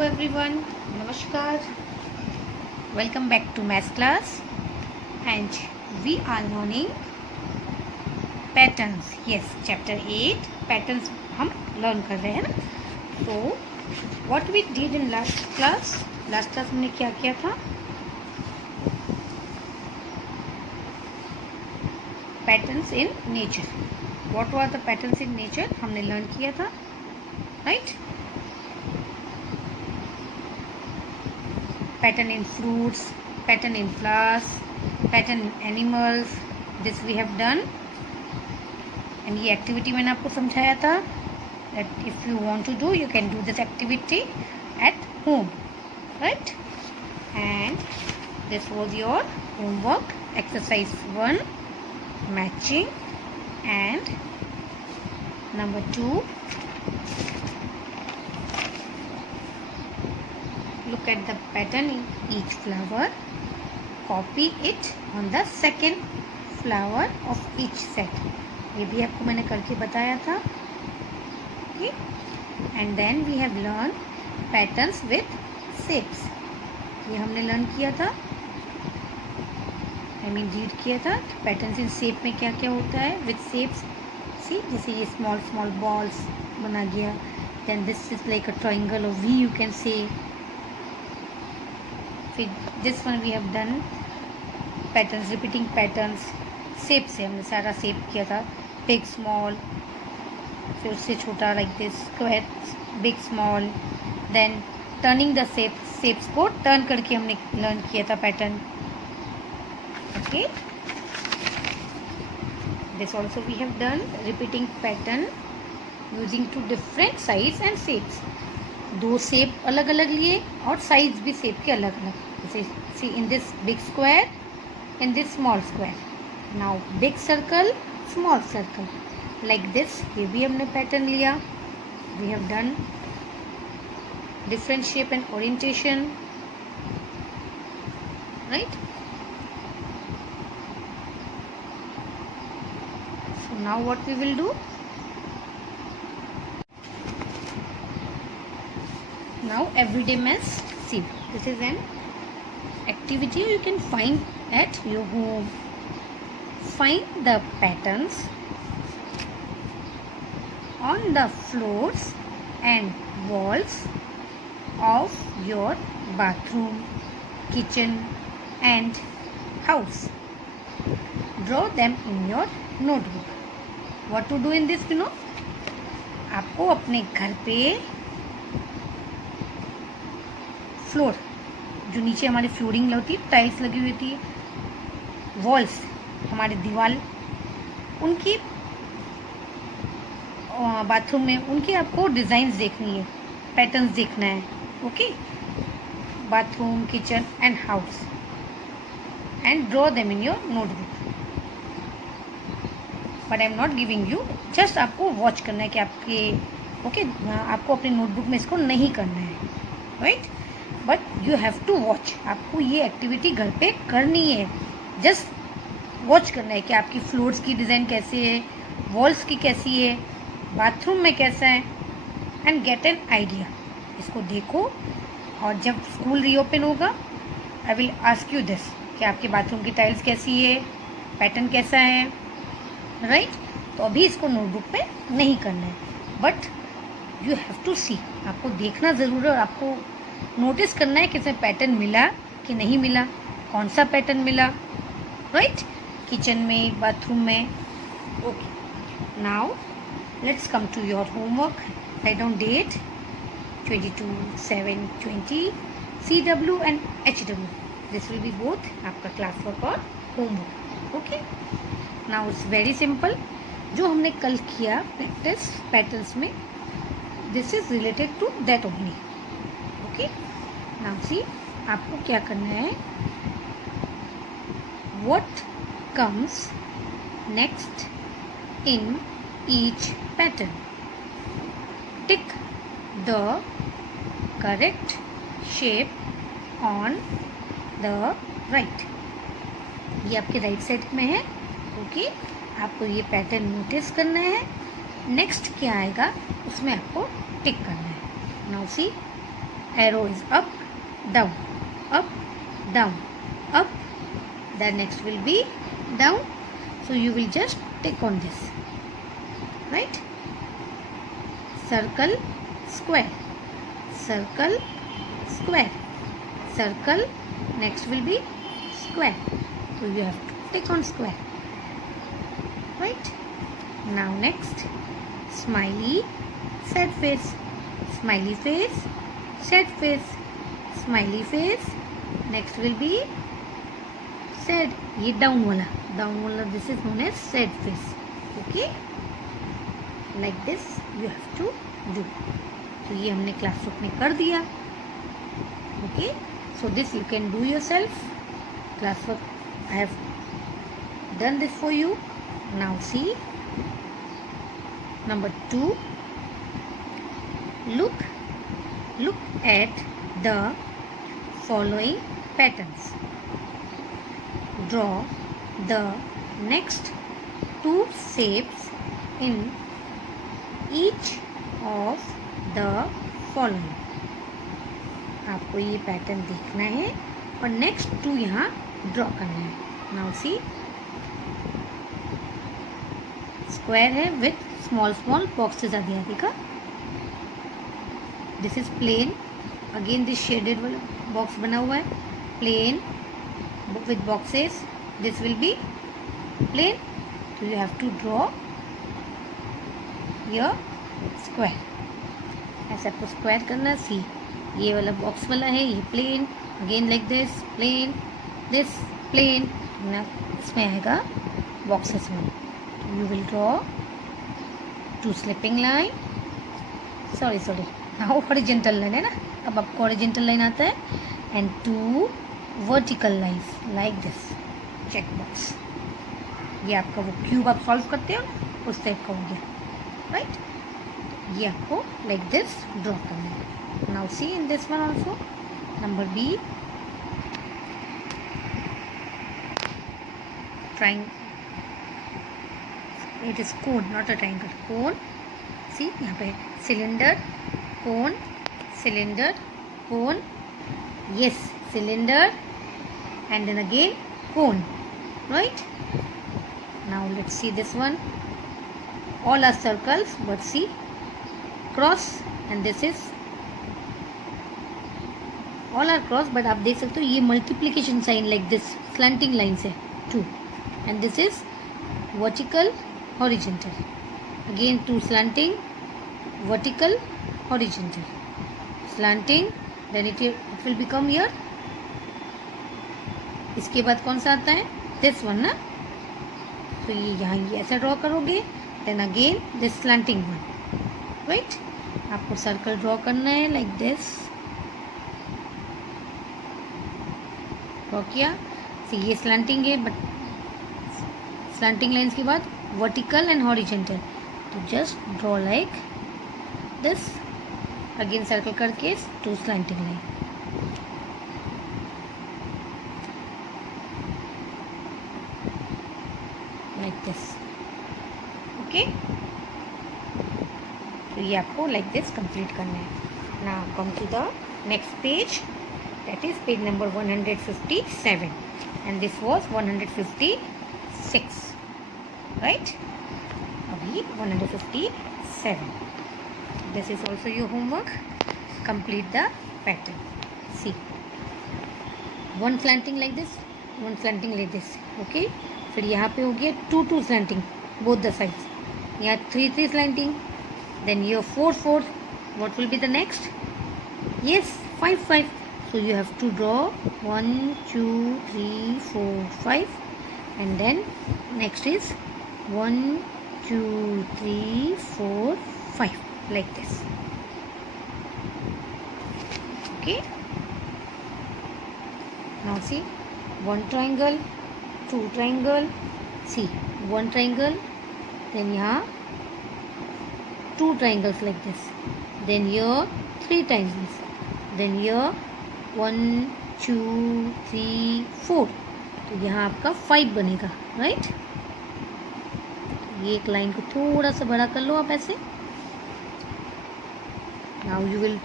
Hello everyone, Namaskar. Welcome back to math class and we are learning patterns. Yes, chapter 8 patterns हम learn कर रहे हैं ना. So what we did in last class हमने क्या किया था? Patterns in nature. What were the patterns in nature? हमने learn किया था, right? Pattern in fruits, pattern in flowers, pattern in animals. This we have done. And ये activity मैंने आपको समझाया था that if you want to do, you can do this activity at home, right? And this was your homework, exercise 1, matching, and number 2. Look at the pattern in each flower. Copy it on the second flower of each set. ये भी आपको मैंने करके बताया था. Okay? And then we have learned patterns with shapes. ये हमने learn किया था. read किया था. Patterns in shape में क्या क्या होता है? With shapes. See, जैसे ये small balls बना गया. Then this is like a triangle or V you can say. This one we have done patterns, repeating patterns. Shape से हमने सारा शेप किया था. बिग स्मॉल, फिर उससे छोटा like this, square, big small. Then turning the shapes को turn करके हमने लर्न किया था pattern. Okay, this also we have done repeating pattern using two different size and shapes. दो शेप अलग अलग लिए और साइज भी शेप के अलग अलग. See in this big square, in this small square. Now big circle, small circle, like this. ये भी हमने पैटर्न लिया. We have done different shape and orientation, right? So now what we will do? Now everyday maths. See, this is an activity you can find at your home. Find the patterns on the floors and walls of your bathroom, kitchen and house. Draw them in your notebook. What to do in this, you know? आपको अपने घर पे floor, जो नीचे हमारी flooring होती है, tiles लगी हुई थी, वॉल्स हमारे दीवार, उनकी बाथरूम में उनकी आपको डिज़ाइंस देखनी है, पैटर्न्स देखना है. Okay, bathroom, kitchen and house, and draw them in your notebook. But I am not giving you, just आपको वॉच करना है कि आपके आपको अपने नोटबुक में इसको नहीं करना है, right? But you have to watch. आपको ये एक्टिविटी घर पे करनी है. जस्ट वॉच करना है कि आपकी फ्लोर्स की डिज़ाइन कैसी है, वॉल्स की कैसी है, बाथरूम में कैसा है, एंड गेट एन आइडिया. इसको देखो और जब स्कूल रीओपन होगा I will ask you this कि आपके बाथरूम की टाइल्स कैसी है, पैटर्न कैसा है, राइट? तो अभी इसको नोटबुक में नहीं करना है, बट यू हैव टू सी. आपको देखना ज़रूर है और आपको नोटिस करना है कि इसमें पैटर्न मिला कि नहीं मिला, कौन सा पैटर्न मिला, राइट? किचन में, बाथरूम में. Okay, now let's come to your homework. Write down date 22/7/20, CW and HW. This will be both आपका क्लास वर्क और homework. Okay, now it's very simple. जो हमने कल किया प्रैक्टिस पैटर्न्स में, this is related to that only. Okay, now see, आपको क्या करना है? What comes next in each pattern? Tick the correct shape on the right. ये आपके राइट साइड में है. ओके, आपको ये पैटर्न नोटिस करना है. नेक्स्ट क्या आएगा उसमें आपको टिक करना है. Now C, arrow is up, down, up. Then next will be down. So you will just tick on this, right? Circle, square, circle, square, circle. Next will be square. So you have to tick on square, right? Now next, smiley, sad face, smiley face, sad face, smiley face. Next will be sad. ये down वाला, this is known as sad face. Okay, like this you have to do. तो ये हमने classwork में कर दिया. Okay, so this you can do yourself. Classwork I have done this for you. Now see number 2. Look at the following patterns. Draw the next 2 shapes in each of the following. आपको ये pattern देखना है और next 2 यहाँ draw करना है. Now see, square है with small boxes आदि आदि का. This is plain. Again this shaded वाला बॉक्स बना हुआ है. Plain with boxes. This will be plain. So you have to draw your square. ऐसे आपको स्क्वायर करना. सी, ये वाला बॉक्स वाला है, ये plain. Again like this plain, this plain. इसमें आएगा बॉक्सेस में. You will draw 2 sleeping line. Sorry हाँ, हॉरिजेंटल लाइन है ना. अब आपको हॉरिजेंटल लाइन आता है. And 2 vertical lines like this. Check box. ये आपका वो क्यूब आप सॉल्व करते हो ना, उस टाइप का हो गया, राइट? ये आपको लाइक दिस ड्रॉ करना है. Now see in this one also. Number B, triangle. It is cone, not a triangle. Cone. See यहाँ पे cylinder, cone, cylinder, cone. Yes, cylinder and then again cone, right? Now let's see this one. All are circles, but see, cross, and this is all are cross, but आप देख सकते हो ये multiplication sign like this, slanting lines है 2, and this is vertical, horizontal. Again 2 slanting, vertical, horizontal, slanting, then it will become here. इसके बाद कौन सा आता है? This one ना. तो ये यहाँ ये ऐसा ड्रॉ करोगे. Then again this slanting one, right? आपको सर्कल ड्रॉ करना है लाइक दिस. ड्रॉ किया. तो ये स्लैंटिंग है, बट स्लैंटिंग लाइन्स के बाद वर्टिकल एंड हॉरिजेंटल. तो just draw like this. Again circle करके 2 slanting line. like this. Okay, तो ये आपको like this complete करना है. Now come to the next page, that is page number 157, and this was 156, right? अभी 157. This is also your homework. Complete the pattern. See, 1 slanting like this, 1 slanting like this. Okay, फिर यहाँ पे हो गया 2 slanting both the sides. यहाँ 3 slanting. Then your 4. What will be the next? Yes, 5. So you have to draw 1, 2, 3, 4, 5, and then next is 1, 2, 3, 4, 5 like this. Okay. Now see, 1 triangle, 2 triangle. See, 1 triangle, then यहाँ 2 triangles like this. Then here 3 triangles. Then here 1, 2, 3, 4. तो यहाँ आपका 5 बनेगा, right? ये एक line को थोड़ा सा बड़ा कर लो आप ऐसे. Now you will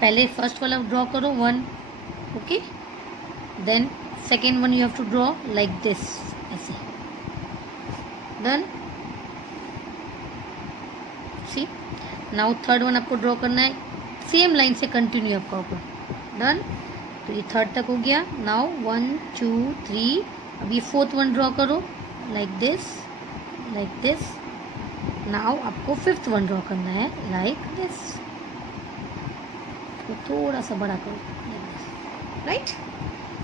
पहले फर्स्ट वाला ड्रॉ करो 1, okay, then second one you have to draw like this, ऐसे, done. See now third one आपको ड्रॉ करना है, सेम लाइन से कंटिन्यू आपका ऊपर, डन। तो ये थर्ड तक हो गया। नाउ 1 2 3, अब ये फोर्थ वन ड्रॉ करो like this, like this. Now आपको फिफ्थ वन ड्रॉ करना है लाइक दिस, तो थोड़ा सा बड़ा करो like this, right.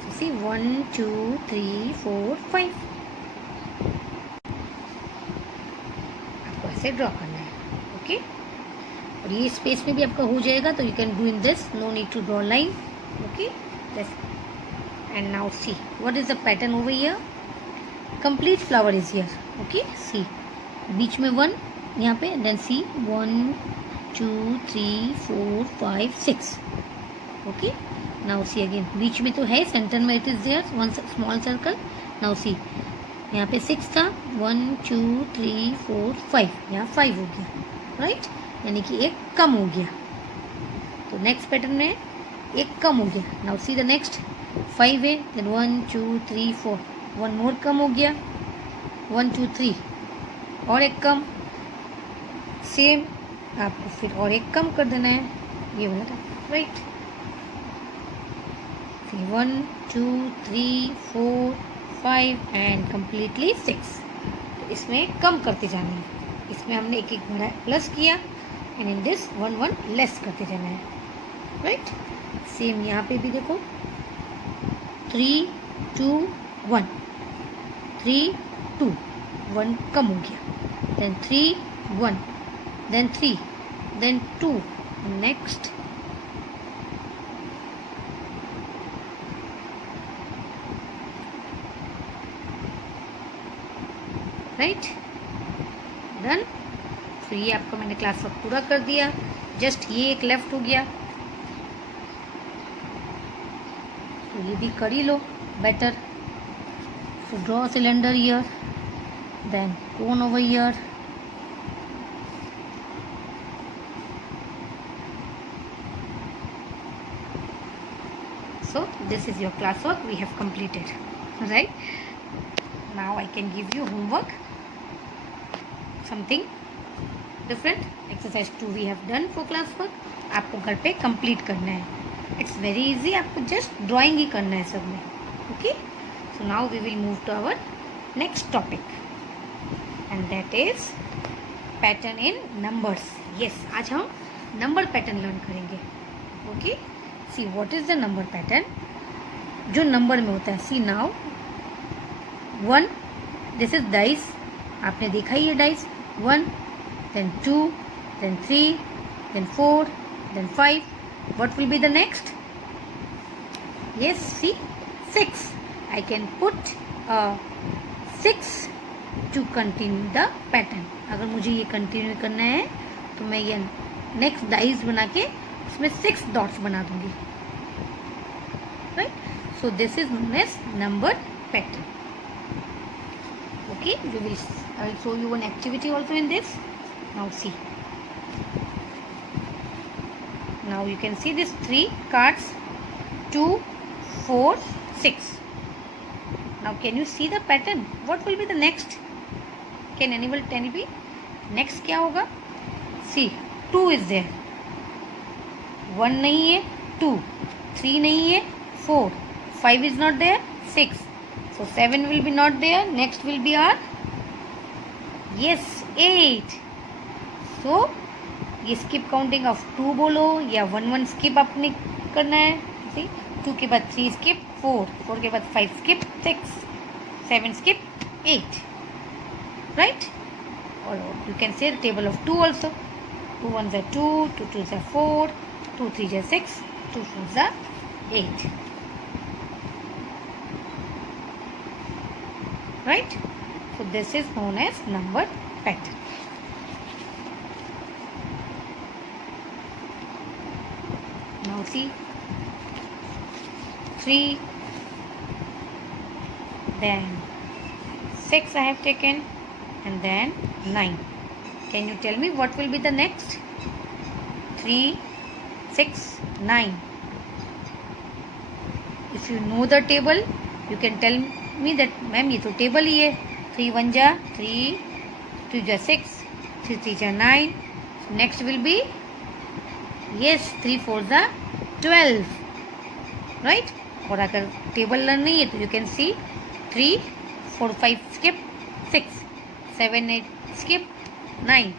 So see 1 2 3 4 5, आपको ऐसे ड्रॉ करना है, ओके। और ये स्पेस में भी आपका हो जाएगा, तो you can do in this, no need to draw line, okay. And now see what is the pattern over here, complete flower is here, okay. See बीच में 1 यहाँ पे, then see 1 2 3 4 5 6, okay. Now see again, बीच में तो है, centre में it is there one small circle. Now see यहाँ पे 6 था, 1 2 3 4 5, यहाँ 5 हो गया, राइट, यानी कि एक कम हो गया। तो नेक्स्ट पैटर्न में एक कम हो गया। नाउ सी द नेक्स्ट 5 है, देन 1 2 3 4, 1 मोर कम हो गया, 1 2 3 और एक कम, सेम आपको फिर और एक कम कर देना है, ये वाला था, राइट। फिर 1 2 3 4 5 एंड कम्प्लीटली 6। तो इसमें कम करते जाना है, इसमें हमने एक एक बड़ा प्लस किया, एंड इन दिस 1 1 लेस करते जाना है, राइट। सेम यहाँ पे भी देखो 3 2 1, 3 2, 1 कम हो गया, then 3 1, then 3, then 2, next, right, done। फिर ये आपका मैंने क्लास वर्क पूरा कर दिया, जस्ट ये एक लेफ्ट हो गया, तो ये भी कर ही लो better. So draw cylinder here, then cone over here, so this is your class work we have completed, right? Now I can give you homework, something different, exercise 2 we have done for class work, आपको घर पे complete करना है, it's very easy, आपको just drawing ही करना है सब में, okay? So now we will move to our next topic, and that is pattern in numbers। yes, आज हम number pattern learn करेंगे, okay? See what is the number pattern, जो number में होता है। See now 1, this is dice, आपने देखा ही है dice, 1 then 2 then 3 then 4 then 5, what will be the next, yes see 6, I can put 6 to continue the pattern. अगर मुझे ये कंटिन्यू करना है तो मैं ये नेक्स्ट डाइस बना के उसमें 6 डॉट्स बना दूंगी, right. So this is known as number pattern, okay. I will show you one activity also in this. Now see, now you can see this 3 cards, 2 4 6। Now can you see the pattern, what will be the next, can anyone tell me next क्या होगा। सी 2 is there, 1 नहीं है, 2 3 नहीं है, 4 5 is not there, 6, so 7 will be not there, next will be our, yes 8। so ये skip counting of 2 बोलो या 1 1 skip आपने करना है। see 2 के बाद 3 skip, 4 के बाद 5 skip, 6 7 skip, 8, right? or you can say the table of 2 also, 2 1s are 2, 2 2s are 4, 2 3s are 6, 2 4s are 8, right? So this is known as number pattern. Now see 3, then 6 I have taken, and then 9. Can you tell me what will be the next? 3 6, 9. If you know the table, you can tell me that ma'am ये तो table ही है. 3 1 जा 3, 2 जा 6, 3 3 जा 9. Next will be, yes, 3 4 जा 12, right? और अगर table learn नहीं है तो you can see 3 4 5 skip 6, 7 8 skip 9,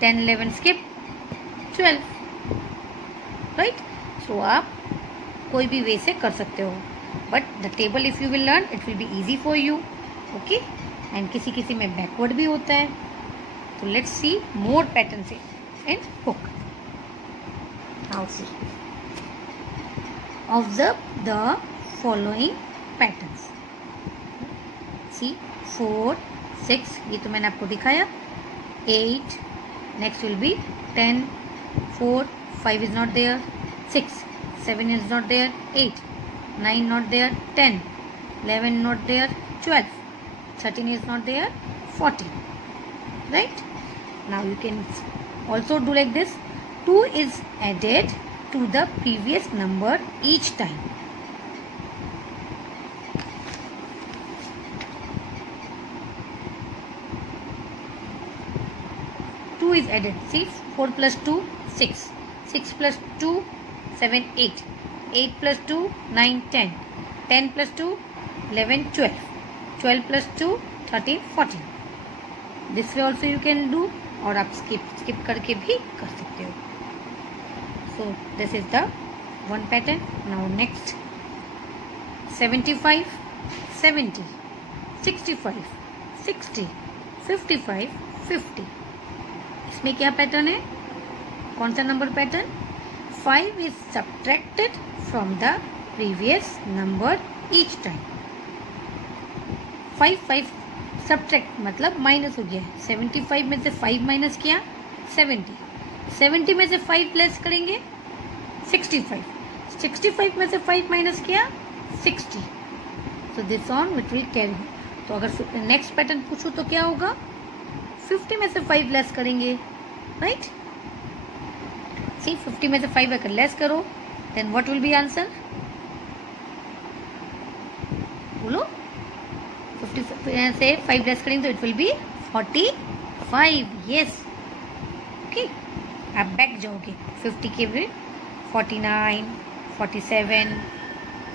10 11 skip 12, right? So आप कोई भी वे से कर सकते हो, but the table if you will learn it will be easy for you. Okay, and किसी किसी में बैकवर्ड भी होता है. तो let's see more patterns in book. Now see, observe the following patterns. See 4 6, ये तो मैंने आपको दिखाया. 8, next will be 10, 4 5 is not there, 6 7 is not there, 8 9 not there, 10 11 not there, 12 13 is not there, 14. Right? Now you can also do like this. 2 is added to the previous number each time. Two is added. See, 4 plus 2 6, 6 plus 2 7 8, 8 plus 2 9 10, 10 plus 2 11 12, 12 plus 2 13 14. This way also you can do, और आप skip करके भी कर सकते हो. So this is the one pattern. Now next, 75 70, 65 60, 55 50. इसमें क्या pattern है? कौन सा number pattern? 5 is subtracted from the previous number each time. 5 subtract मतलब माइनस हो गया. 75 में से 5 माइनस किया 70, 70 में से 5 लेस करेंगे 65, 65 में से 5 माइनस किया 60. So this on which will carry. तो अगर नेक्स्ट पैटर्न पूछूँ तो क्या होगा? 50 में से 5 लेस करेंगे, राइट? See, 50 में से 5 अगर लेस करो, then what will be answer? बोलो. 50 में से 5 लेस करेंगे तो it will be 45. Yes. Okay. आप बैक जाओगे 50 के भी 49, 47,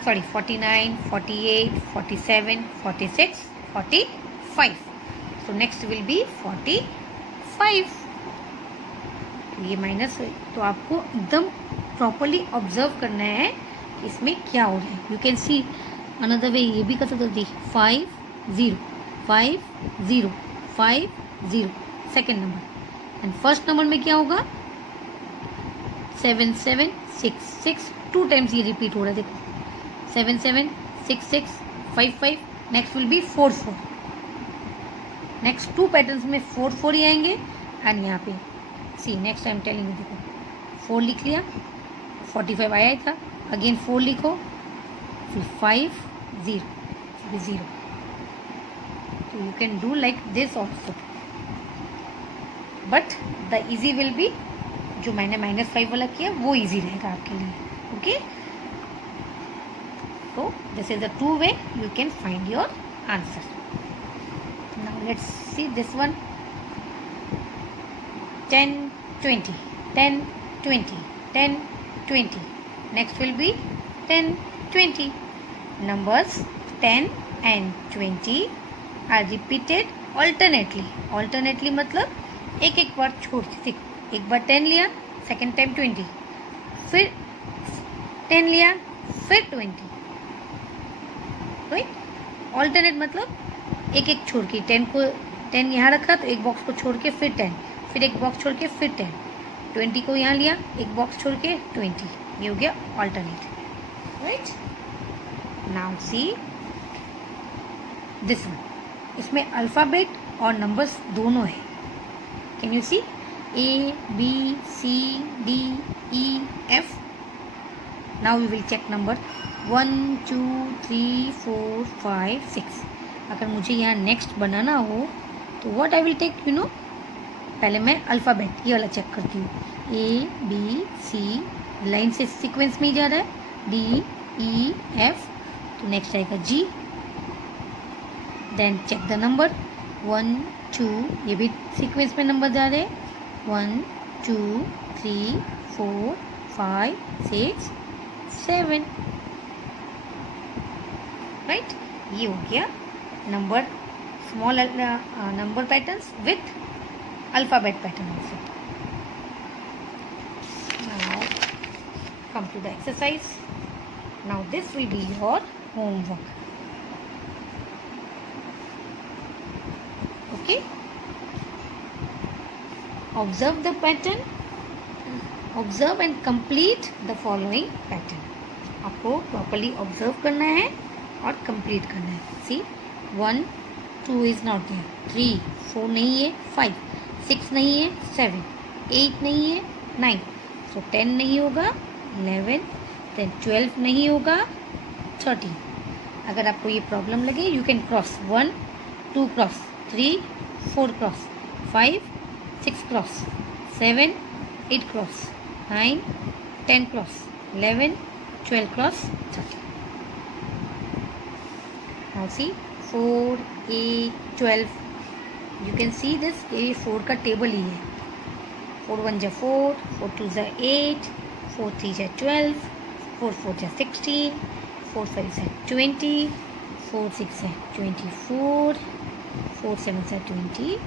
sorry 49, 48, 47, 46, 45. So next will be 45. ये माइनस है तो आपको एकदम प्रॉपरली ऑब्जर्व करना है कि इसमें क्या हो रहा है. You can see another way, ये भी कर सकते हो. 5 0 5 0 5 0 second number. And first number में क्या होगा? 7 7 6 6, 2 टाइम्स ये रिपीट हो रहा है. देखो 7 7 6 6 5 5. Next will B 4 4. Next 2 patterns में 4 4 ही आएंगे. एंड यहाँ पे सी नेक्स्ट टाइम टेलिंग, देखो 4 लिख लिया, 45 आया था, अगेन 4 लिखो, फिर 5 0 0. तो you can do like this also, but the easy will be, जो मैंने -5 वाला किया वो इजी रहेगा आपके लिए. Okay, so this is the 2 way you can find your answer. Now let's see this one. 10 20, 10 20, 10 20. Next will be 10 20. Numbers 10 and 20 are repeated alternately. Alternately मतलब एक एक बार छोड़ के. देखो एक बार 10 लिया, सेकेंड टाइम 20, फिर 10 लिया, फिर 20. राइट? ऑल्टरनेट मतलब एक एक छोड़ के. 10 यहाँ रखा तो एक बॉक्स को छोड़ के फिर 10, फिर एक बॉक्स छोड़ के फिर 10, 20 को यहाँ लिया, एक बॉक्स छोड़ के 20. ये हो गया alternate. Right? Now see this one. इसमें अल्फ़ाबेट और नंबर्स दोनों है. Can you see? A B C D E F. Now we will check number 1 2 3 4 5 6. अगर मुझे यहाँ नेक्स्ट बनाना हो तो what I will take, you know, पहले मैं अल्फ़ाबेट ये वाला चेक करती हूँ. A B C लाइन से सीक्वेंस में ही जा रहा है, डी ई एफ, तो नेक्स्ट आएगा जी। देन चेक द नंबर 1 2, ये भी सीक्वेंस में नंबर जा रहे हैं, 1 2 3 4 5 6 7, राइट। ये हो गया number, small number patterns with alphabet pattern also. Now come to the exercise. Now this will be your homework. Okay, observe the pattern, observe and complete the following pattern. आपको properly observe करना है और complete करना है। See, 1 2 is not there, 3 4 नहीं है, 5 6 नहीं है, 7 8 नहीं है, 9, so 10 नहीं होगा, 11, then 12 नहीं होगा, 13। अगर आपको ये प्रॉब्लम लगे, you can cross 1 2 cross 3 4 cross 5 6 cross 7 8 cross 9 10 cross 11 12 cross 13। Now see 4 8 12, you can see this, ये 4 का टेबल ही है। 4 1 जा 4, 4 2 जा 8, 4 3 जा 12, 4 4 जा 16, 4 5 है 20, 4 6 है 24, 4 7 है 28।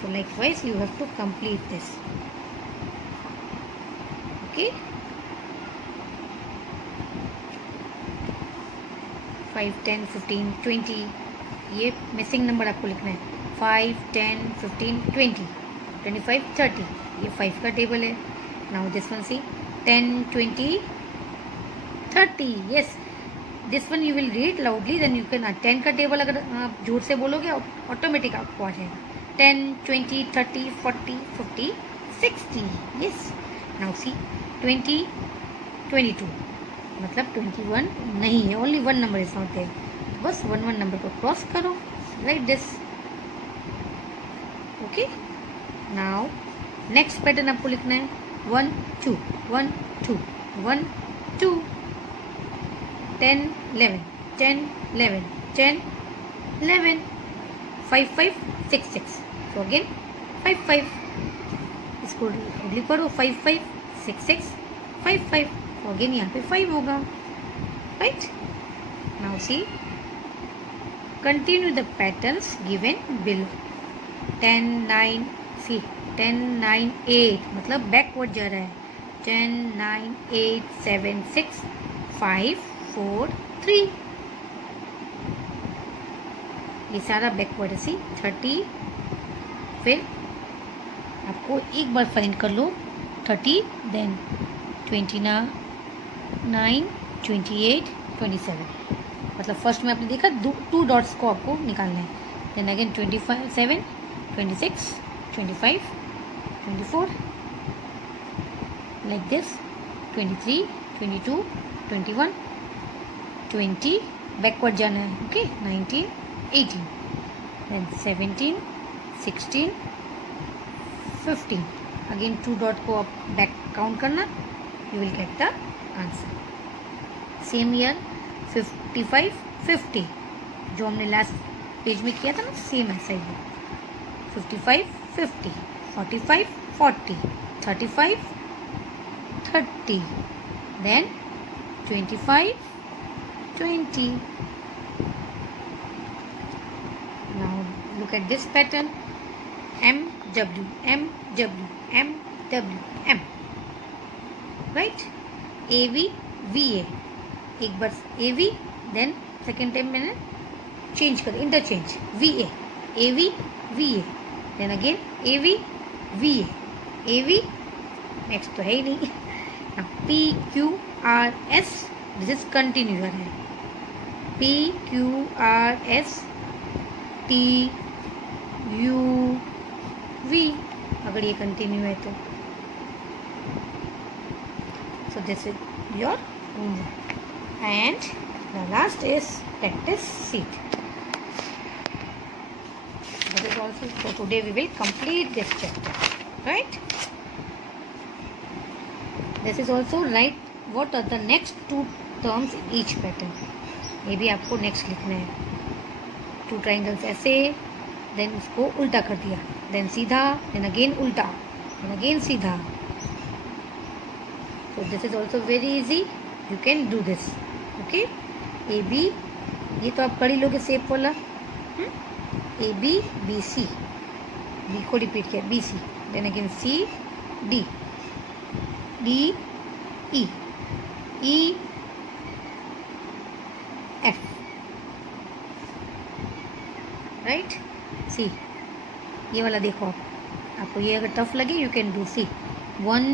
So likewise you have to complete this. Okay, 5 10 15 20, ये मिसिंग नंबर आपको लिखना है। 5 10 15 20 25 30, ये 5 का टेबल है। Now this one see 10 20 30, yes, this one you will read loudly, then you can 10 का टेबल अगर आप जोर से बोलोगे ऑटोमेटिक आपको आ जाएगा। 10 20 30 40 50 60, yes। नाउ सी 20 22, मतलब 21 नहीं है, only 1 number is not there, बस 1 नंबर को क्रॉस करो, write this. Okay, now next pattern आपको लिखना है 1 2 1 2 1 2, 10 11 10 11 10 11, 5 5 6 6, so again 5 5, इसको अगली करो 5 5 6 6 5 5, so again यहाँ पे 5 होगा, right। now see, continue the patterns given below। 10 9, see 10 9 8, मतलब बैकवर्ड जा रहा है। 10 9 8 7 6 5 4 3, ये सारा बैकवर्ड है। सी 30, फिर आपको एक बार फाइंड कर लो 30, देन 29 28 27, मतलब फर्स्ट में आपने देखा 2 डॉट्स को आपको निकालना है। Then again 27 26 25 24, like this, 23 22 21 20, backward जाना है। ओके, 19 18, then 17 16 15, अगेन 2 डॉट को आप बैक काउंट करना, you will get the answer. Same year 55 50, जो हमने लास्ट पेज में किया था ना, सेम ऐसा ही है। 55 50 45 40 35 30, then 25 20। now look at this pattern, M W M W M W M, right। A V V A, एक बार A V, then second time मैंने चेंज कर, interchange, V A A V V A, then again A V V A A V, next तो है ही नहीं। now P Q R S, this is continue है। P Q R S T U V, अगर ये continue है तो। so this is your homework, and the last is practice sheet। that is also, so today we will complete this chapter, right। This is also write what are the next 2 terms in each pattern. ये भी आपको next लिखना है. 2 triangles ऐसे, then इसको उल्टा कर दिया, देन सीधा, देन अगेन उल्टा, देन अगेन सीधा. So this is also very easy. You can do this. Okay. A B, ये तो आप कर ही लोगे शेप वाला. A B B C, B को रिपीट किया, B C, then again C D, D E, E F, right? C. ये वाला देखो आप, आपको ये अगर टफ लगे यू कैन डू. C 1,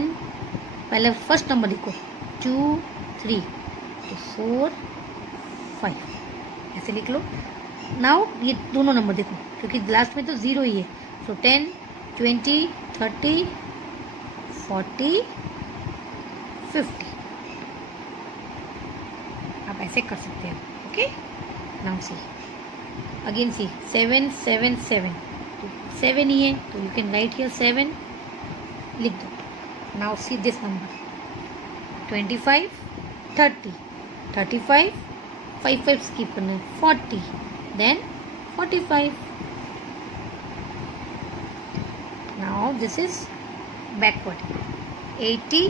पहले फर्स्ट नंबर लिखो, 2 3 तो 4 5 ऐसे लिख लो. नाउ ये दोनों नंबर देखो, क्योंकि लास्ट में तो 0 ही है. सो 10 20 30 40 50 आप ऐसे कर सकते हैं. ओके. नाउ सी अगेन, सी 7 7 7 तो 7 ही है, तो यू कैन राइट हियर 7 लिख दो. Now see this number 25 30 35 5 skip करना है, 40 then 45. Now this is backward 80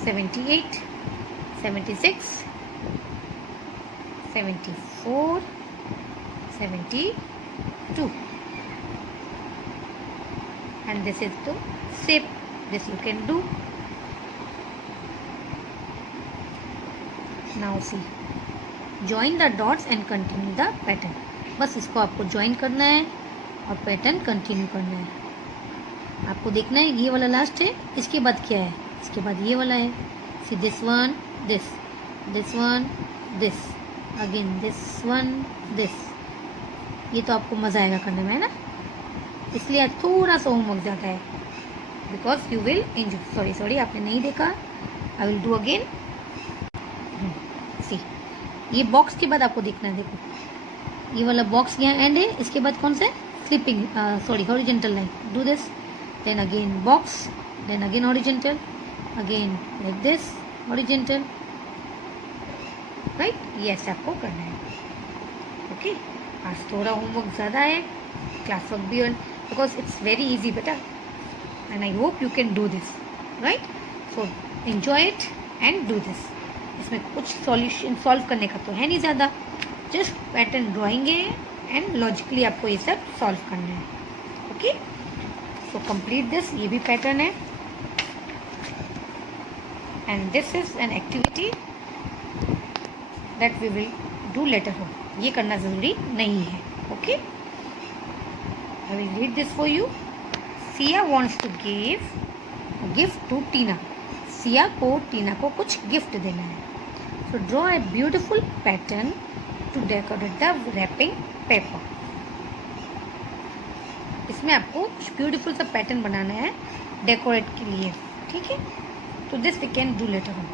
78 76 74 72, and this is the shape. This you can do. Now see, join the dots and continue the pattern. बस इसको आपको join करना है और पैटर्न कंटिन्यू करना है. आपको देखना है ये वाला लास्ट है, इसके बाद क्या है, इसके बाद ये वाला है. सी this one, this one, this again, this one, this. ये तो आपको मज़ा आएगा करने में, है ना. इसलिए आज थोड़ा सा होमवर्क ज़्यादा है, because you will enjoy. Sorry आपने नहीं देखा. I will do again. See, ये बॉक्स के बाद आपको देखना है. देखो ये वाला बॉक्स यहाँ एंड है, इसके बाद कौन सा है, sleeping horizontal line. Do this, then again box, then again horizontal, again like this horizontal, right. ये ऐसे आपको करना है. ओके. आज थोड़ा होमवर्क ज़्यादा है, क्लास वर्क भी, because it's very easy beta, and I hope you can do this, right? So enjoy it and do this. इसमें कुछ सॉल्यूशन सॉल्व करने का तो है नहीं ज़्यादा, जस्ट पैटर्न ड्राइंग है एंड लॉजिकली आपको ये सब सॉल्व करना है. ओके. So complete this. ये भी पैटर्न है and this is an activity that we will do later home. ये करना ज़रूरी नहीं है. Okay. I will read this for you. Sia wants to give a gift to Tina. Sia को टीना को कुछ गिफ्ट देना है. So draw a beautiful pattern to decorate the wrapping paper. इसमें आपको कुछ ब्यूटीफुल सा पैटर्न बनाना है डेकोरेट के लिए. ठीक है. तो this we can do later on.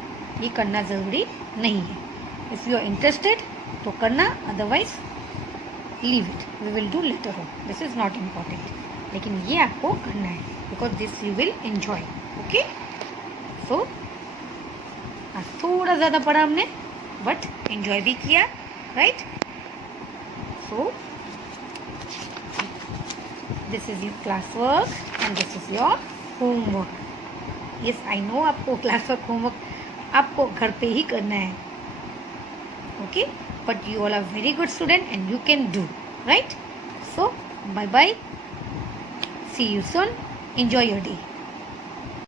ये करना ज़रूरी नहीं है. इफ़ यू आर इंटरेस्टेड तो करना, otherwise leave it. We will do later on. This is not important, लेकिन ये आपको करना है because this you will enjoy. Okay. So आज थोड़ा ज़्यादा पढ़ा हमने, बट एंजॉय भी किया, right. So this is your class work and this is your homework. Yes I know, आपको क्लास वर्क होमवर्क आपको घर पे ही करना है. Okay. But you all are very good student and you can do, right? So bye bye, see you soon, enjoy your day.